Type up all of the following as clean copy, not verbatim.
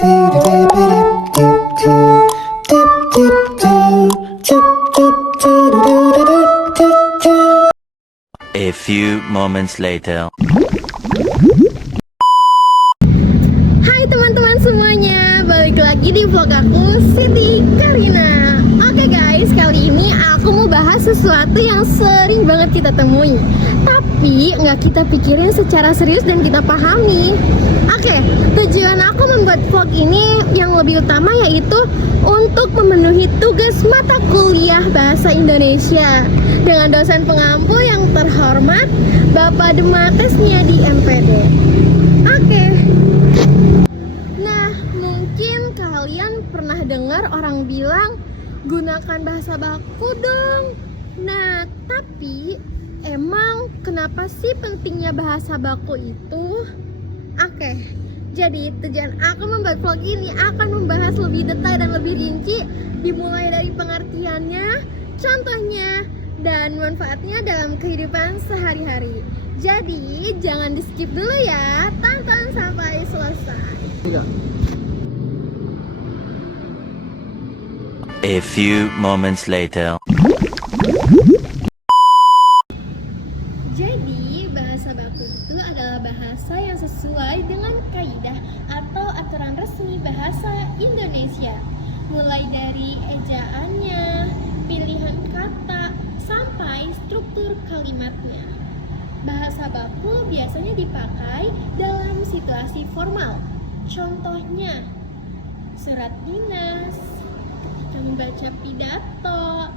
A few moments later. Hai teman-teman semuanya, balik lagi di vlog aku, Siti Karina. Oke guys, kali ini aku mau bahas sesuatu yang sering banget kita temui, tapi nggak kita pikirin secara serius dan kita pahami. Oke, tujuan aku membuat vlog ini yang lebih utama yaitu untuk memenuhi tugas mata kuliah Bahasa Indonesia dengan dosen pengampu yang terhormat Bapak Dematesnya di NPD. Oke. Nah, mungkin kalian pernah dengar orang bilang gunakan bahasa baku dong. Nah, tapi emang kenapa sih pentingnya bahasa baku itu? Oke, jadi tujuan aku membuat vlog ini akan membahas lebih detail dan lebih rinci, dimulai dari pengertiannya, contohnya, dan manfaatnya dalam kehidupan sehari-hari. Jadi jangan di skip dulu ya, tonton sampai selesai. A few moments later. Jadi bahasa baku itu adalah bahasa yang sesuai dengan kaidah atau aturan resmi bahasa Indonesia, mulai dari ejaannya, pilihan kata, sampai struktur kalimatnya. Bahasa baku biasanya dipakai dalam situasi formal. Contohnya, surat dinas, ketika membaca pidato,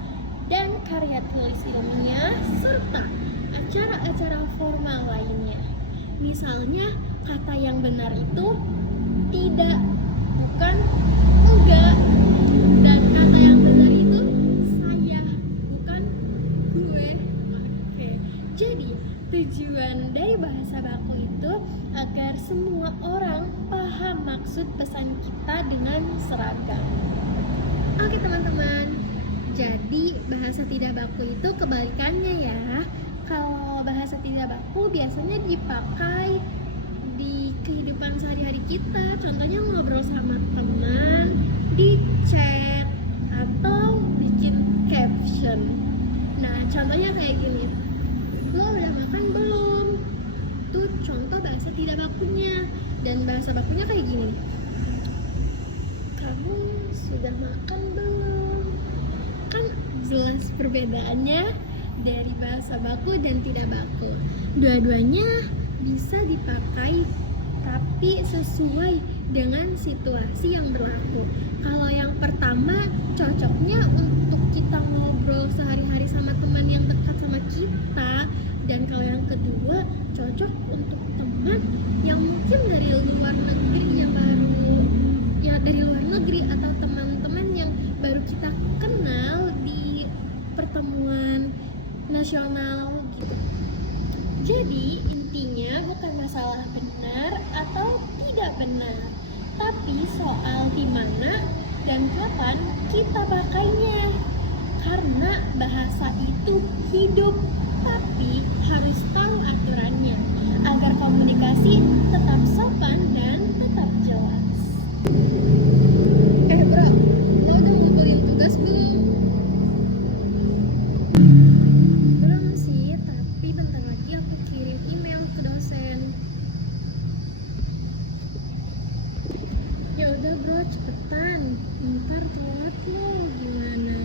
dan karya tulis ilmiah, serta acara-acara formal lainnya. Misalnya, kata yang benar itu tidak, bukan, enggak, dan kata yang benar itu saya, bukan gue. Oke. Jadi, tujuan dari bahasa baku itu agar semua orang paham maksud pesan kita dengan seragam. Oke teman-teman, jadi bahasa tidak baku itu kebalikannya ya. Kalau bahasa tidak baku biasanya dipakai di kehidupan sehari-hari kita. Contohnya ngobrol sama teman, di chat, atau bikin caption. Nah, contohnya kayak gini. Lo udah makan belum? Itu contoh bahasa tidak bakunya. Dan bahasa bakunya kayak gini. Kamu sudah makan belum? Kan jelas perbedaannya dari bahasa baku dan tidak baku. Dua-duanya bisa dipakai tapi sesuai dengan situasi yang berlaku. Kalau yang pertama cocoknya untuk kita ngobrol sehari-hari sama teman yang dekat sama kita, dan kalau yang kedua cocok untuk teman yang mungkin dari luar negeri yang baru, ya dari luar negeri, atau teman-teman yang baru kita kenal di pertemuan nasional gitu. Jadi intinya bukan masalah benar atau tidak benar, tapi soal di mana dan kapan kita pakainya. Karena bahasa itu hidup, tapi harus tahu aturannya agar komunikasi tetap sopan dan tetap jelas. Bro, lo udah ngumpulin tugas belum? Belum sih, tapi bentar lagi aku kirim email ke dosen. Ya udah bro, cepetan, ntar telat lo gimana?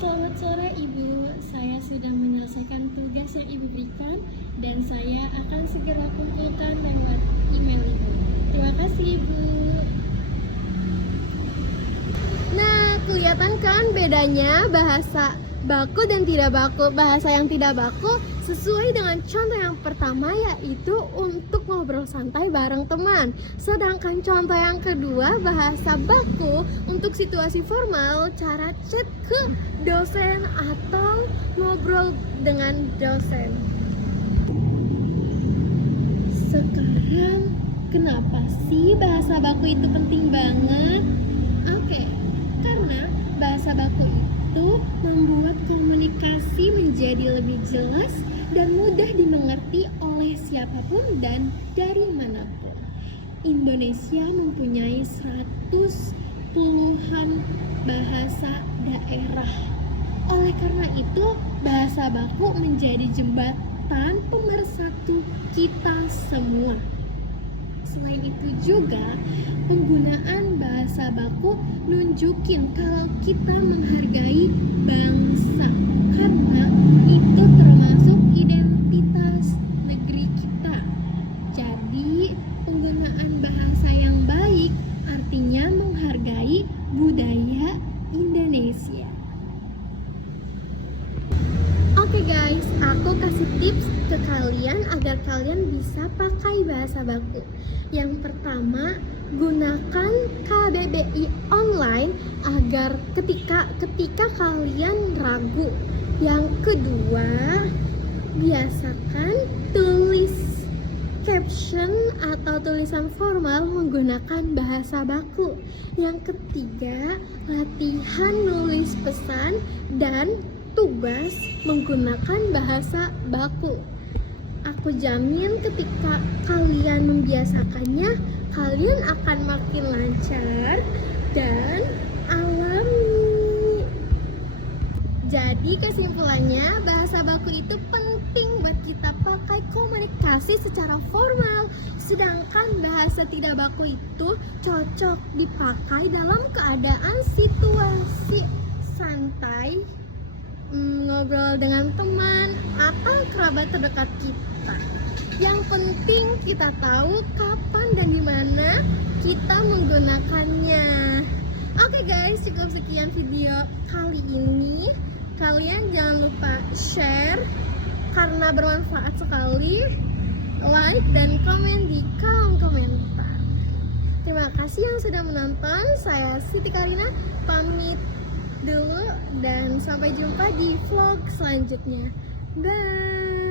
Selamat sore Ibu, saya sudah menyelesaikan tugas yang Ibu berikan dan saya akan segera kumpulkan lewat email Ibu. Terima kasih Ibu. Nah, kelihatan kan bedanya bahasa baku dan tidak baku. Bahasa yang tidak baku sesuai dengan contoh yang pertama, yaitu untuk ngobrol santai bareng teman. Sedangkan contoh yang kedua, bahasa baku untuk situasi formal, cara chat ke dosen atau ngobrol dengan dosen. Sekarang, kenapa sih bahasa baku itu penting banget? Oke, karena bahasa baku itu membuat komunikasi menjadi lebih jelas dan mudah dimengerti oleh siapapun dan dari manapun. Indonesia mempunyai 110-an bahasa daerah. Oleh karena itu, bahasa baku menjadi jembatan pemersatu kita semua. Selain itu juga, penggunaan bahasa baku nunjukin kalau kita menghargai bangsa, karena itu termasuk identitas negeri kita. Jadi, penggunaan bahasa yang baik artinya menghargai budaya Indonesia. Oke guys, aku kasih tips ke kalian agar kalian bisa pakai bahasa baku. Yang pertama, gunakan KBBI online agar ketika kalian ragu. Yang kedua, biasakan tulis caption atau tulisan formal menggunakan bahasa baku. Yang ketiga, latihan nulis pesan dan tugas menggunakan bahasa baku. Aku jamin ketika kalian membiasakannya, kalian akan makin lancar dan alami. Jadi kesimpulannya, bahasa baku itu penting buat kita pakai komunikasi secara formal. Sedangkan bahasa tidak baku itu cocok dipakai dalam keadaan situasi santai, ngobrol dengan teman atau kerabat terdekat kita. Yang penting kita tahu kapan dan di mana kita menggunakannya. Oke guys, cukup sekian video kali ini. Kalian jangan lupa share karena bermanfaat sekali. Like dan komen di kolom komentar. Terima kasih yang sudah menonton. Saya Siti Karina pamit dulu dan sampai jumpa di vlog selanjutnya. Bye.